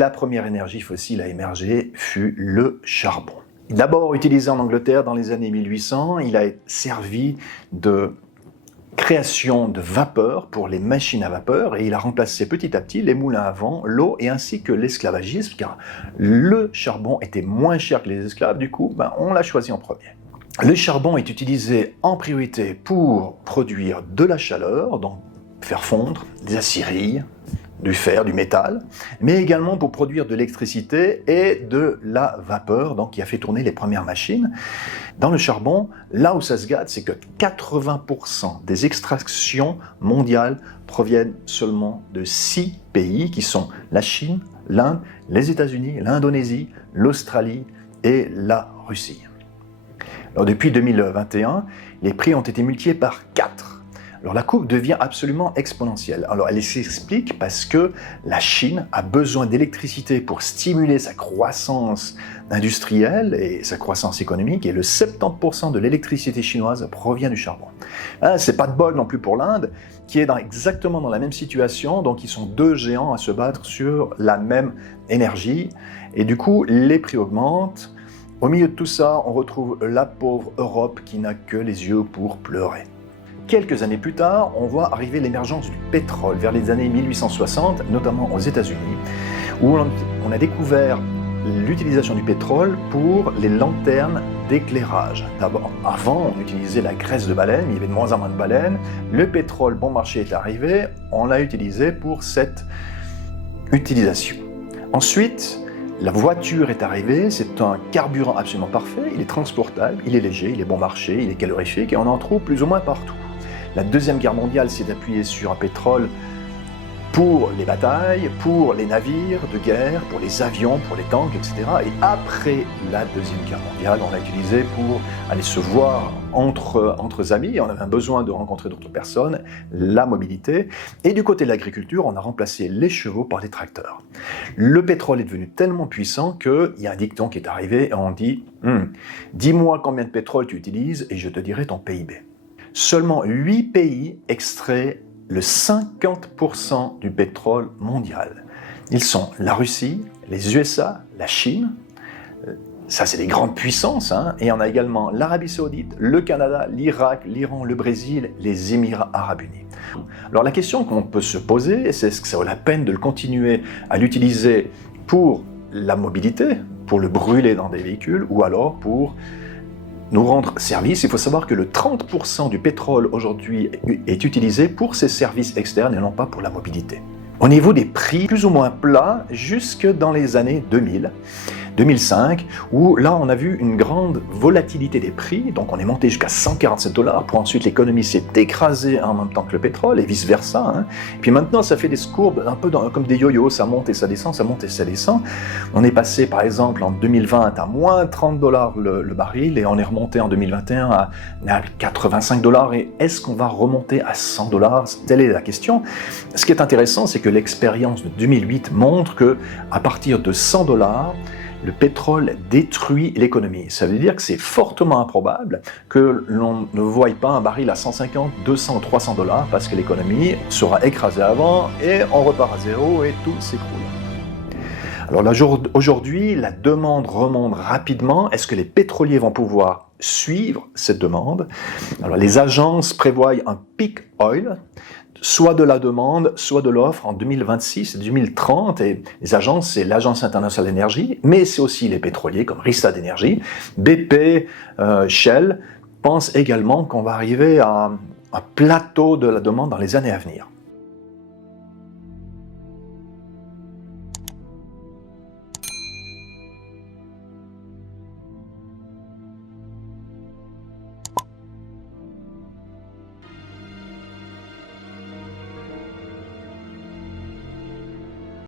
La première énergie fossile à émerger fut le charbon. D'abord utilisé en Angleterre dans les années 1800, il a servi de création de vapeur pour les machines à vapeur et il a remplacé petit à petit les moulins à vent, l'eau et ainsi que l'esclavagisme car le charbon était moins cher que les esclaves, du coup on l'a choisi en premier. Le charbon est utilisé en priorité pour produire de la chaleur, donc faire fondre des aciéries, du fer, du métal, mais également pour produire de l'électricité et de la vapeur, donc qui a fait tourner les premières machines. Dans le charbon, là où ça se gâte, c'est que 80% des extractions mondiales proviennent seulement de 6 pays qui sont la Chine, l'Inde, les États-Unis, l'Indonésie, l'Australie et la Russie. Alors depuis 2021, les prix ont été multipliés par 4. Alors la courbe devient absolument exponentielle. Alors elle s'explique parce que la Chine a besoin d'électricité pour stimuler sa croissance industrielle et sa croissance économique, et le 70% de l'électricité chinoise provient du charbon. C'est pas de bol non plus pour l'Inde, qui est exactement dans la même situation, donc ils sont deux géants à se battre sur la même énergie, et du coup les prix augmentent. Au milieu de tout ça, on retrouve la pauvre Europe qui n'a que les yeux pour pleurer. Quelques années plus tard, on voit arriver l'émergence du pétrole vers les années 1860, notamment aux États-Unis, où on a découvert l'utilisation du pétrole pour les lanternes d'éclairage. D'abord, avant, on utilisait la graisse de baleine, mais il y avait de moins en moins de baleines. Le pétrole bon marché est arrivé, on l'a utilisé pour cette utilisation. Ensuite, la voiture est arrivée, c'est un carburant absolument parfait, il est transportable, il est léger, il est bon marché, il est calorifique et on en trouve plus ou moins partout. La Deuxième Guerre mondiale s'est appuyée sur un pétrole pour les batailles, pour les navires de guerre, pour les avions, pour les tanks, etc. Et après la Deuxième Guerre mondiale, on l'a utilisé pour aller se voir entre amis, on avait un besoin de rencontrer d'autres personnes, la mobilité. Et du côté de l'agriculture, on a remplacé les chevaux par les tracteurs. Le pétrole est devenu tellement puissant qu'il y a un dicton qui est arrivé et on dit « Dis-moi combien de pétrole tu utilises et je te dirai ton PIB ». Seulement 8 pays extraient le 50% du pétrole mondial. Ils sont la Russie, les USA, la Chine, ça c'est des grandes puissances, et on a également l'Arabie Saoudite, le Canada, l'Irak, l'Iran, le Brésil, les Émirats Arabes Unis. Alors la question qu'on peut se poser, c'est est-ce que ça vaut la peine de le continuer à l'utiliser pour la mobilité, pour le brûler dans des véhicules, ou alors pour nous rendre service. Il faut savoir que le 30% du pétrole aujourd'hui est utilisé pour ces services externes et non pas pour la mobilité. Au niveau des prix, plus ou moins plats jusque dans les années 2000. 2005, où là on a vu une grande volatilité des prix, donc on est monté jusqu'à 147$, pour ensuite l'économie s'est écrasée en même temps que le pétrole, et vice-versa. Puis maintenant ça fait des courbes un peu comme des yo-yo, ça monte et ça descend, ça monte et ça descend. On est passé par exemple en 2020 à moins 30$ le baril, et on est remonté en 2021 à 85$, et est-ce qu'on va remonter à 100$? Telle est la question. Ce qui est intéressant, c'est que l'expérience de 2008 montre que à partir de 100$, le pétrole détruit l'économie. Ça veut dire que c'est fortement improbable que l'on ne voie pas un baril à 150, 200 ou 300$ parce que l'économie sera écrasée avant et on repart à zéro et tout s'écroule. Alors là, aujourd'hui, la demande remonte rapidement. Est-ce que les pétroliers vont pouvoir suivre cette demande? Alors les agences prévoient un peak oil, soit de la demande, soit de l'offre en 2026 et 2030. Et les agences, c'est l'Agence internationale de l'énergie, mais c'est aussi les pétroliers comme Rystad Energy, BP, Shell, pensent également qu'on va arriver à un plateau de la demande dans les années à venir.